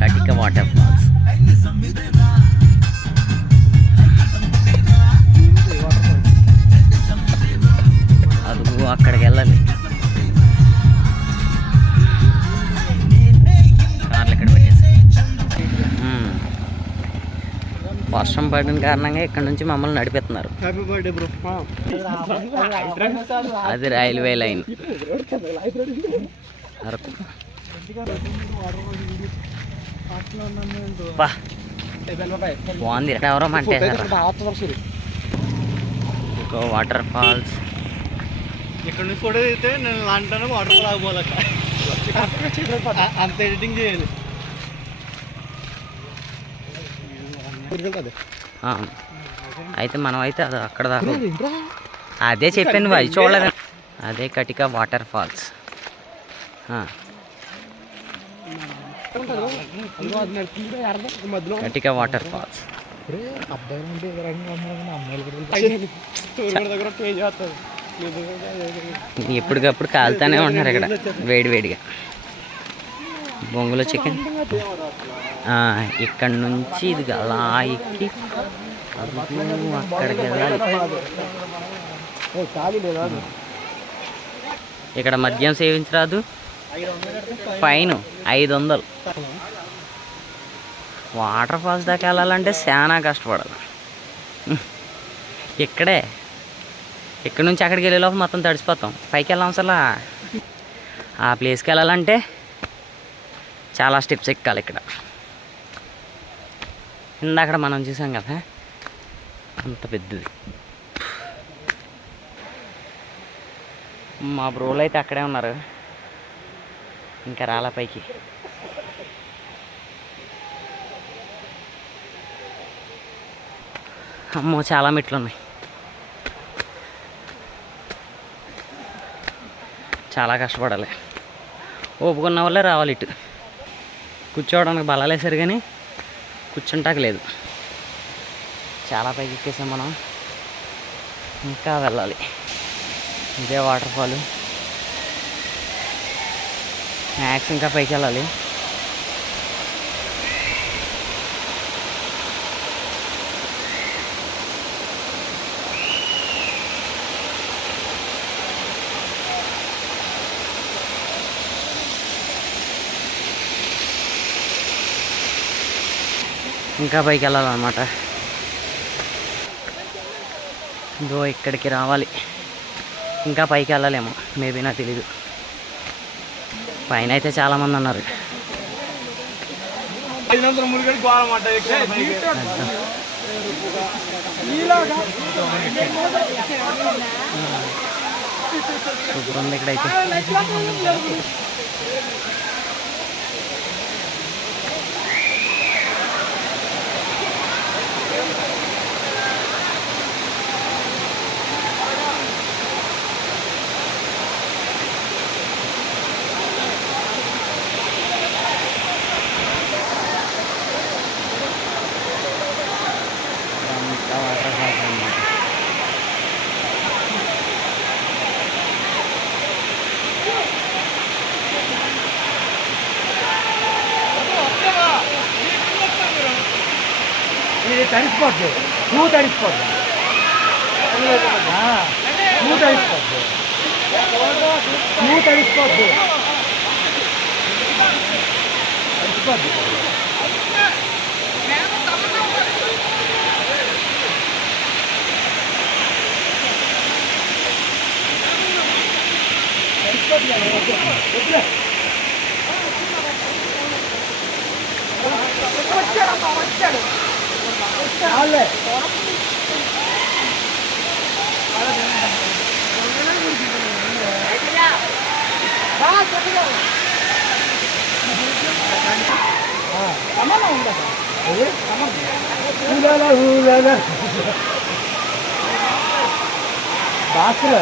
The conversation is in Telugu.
katika waterfalls. అదుగు అక్కడికి వెళ్ళాలి. కార్లు ఇక్కడ పెట్టేసి వర్షం పడిన కారణంగా ఇక్కడ నుంచి మమ్మల్ని నడిపిస్తున్నారు. అది రైల్వే లైన్ అరకు. బాగుంది. ఎవరో అంటే వాటర్ ఫాల్స్ ఇక్కడ నుంచి ఫోటో తీస్తే నేను అంటాను వాటర్ ఫాల్ ఆగిపోలేక అంత ఎడిటింగ్ చేయాలి. అయితే మనం అయితే అది అక్కడ దాకా అదే చెప్పాను నువ్వు అది చూడలేదు. అదే కటిక వాటర్ ఫాల్స్. కటిక వాటర్ ఫాల్స్ ఎప్పటికప్పుడు కాలుతానే ఉంటున్నారు ఇక్కడ వేడివేడిగా. బొంగులో చికెన్. ఇక్కడ నుంచి ఇది అలా ఎక్కి అక్కడికి వెళ్ళాలి. ఇక్కడ మద్యం సేవించరాదు. ఫైన్ 500. వాటర్ ఫాల్స్ దాకా వెళ్ళాలంటే చాలా కష్టపడాలి. ఇక్కడే ఇక్కడ నుంచి అక్కడికి వెళ్ళే లోపు మొత్తం తడిసిపోతాం. పైకి వెళ్ళాం అసలు. ఆ ప్లేస్కి వెళ్ళాలంటే చాలా స్టెప్స్ ఎక్కాలి. ఇక్కడ ఇందాక మనం చూసాం కదా, అంత పెద్దది. మా బ్రోలు అయితే అక్కడే ఉన్నారు, ఇంకా రాలా పైకి. అమ్మో చాలా మెట్లు ఉన్నాయి. చాలా కష్టపడాలి. ఓపుకున్న వాళ్ళే రావాలి. ఇటు కూర్చోవడానికి బలాలేసారు కానీ కూర్చుంటాక లేదు. చాలా పైకి ఎక్కేసాం మనం. ఇంకా వెళ్ళాలి. ఇదే వాటర్ ఫాల్. మ్యాక్స్ ఇంకా పైకి వెళ్ళాలి. ఇంకా పైకి వెళ్ళాలన్నమాట. ఇదో ఇక్కడికి రావాలి. ఇంకా పైకి వెళ్ళాలేమో మేబీ, నాకు తెలీదు. పైన అయితే చాలామంది ఉన్నారు. సూపర్ ఉంది ఇక్కడైతే. తడిసిపోద్దు, నువ్వు తడిసిపోద్దు, నువ్వు తడిసిపోద్దు, నువ్వు తడిసిపోద్దు, తడిసిపోద్దు. వచ్చాడు బాస్లో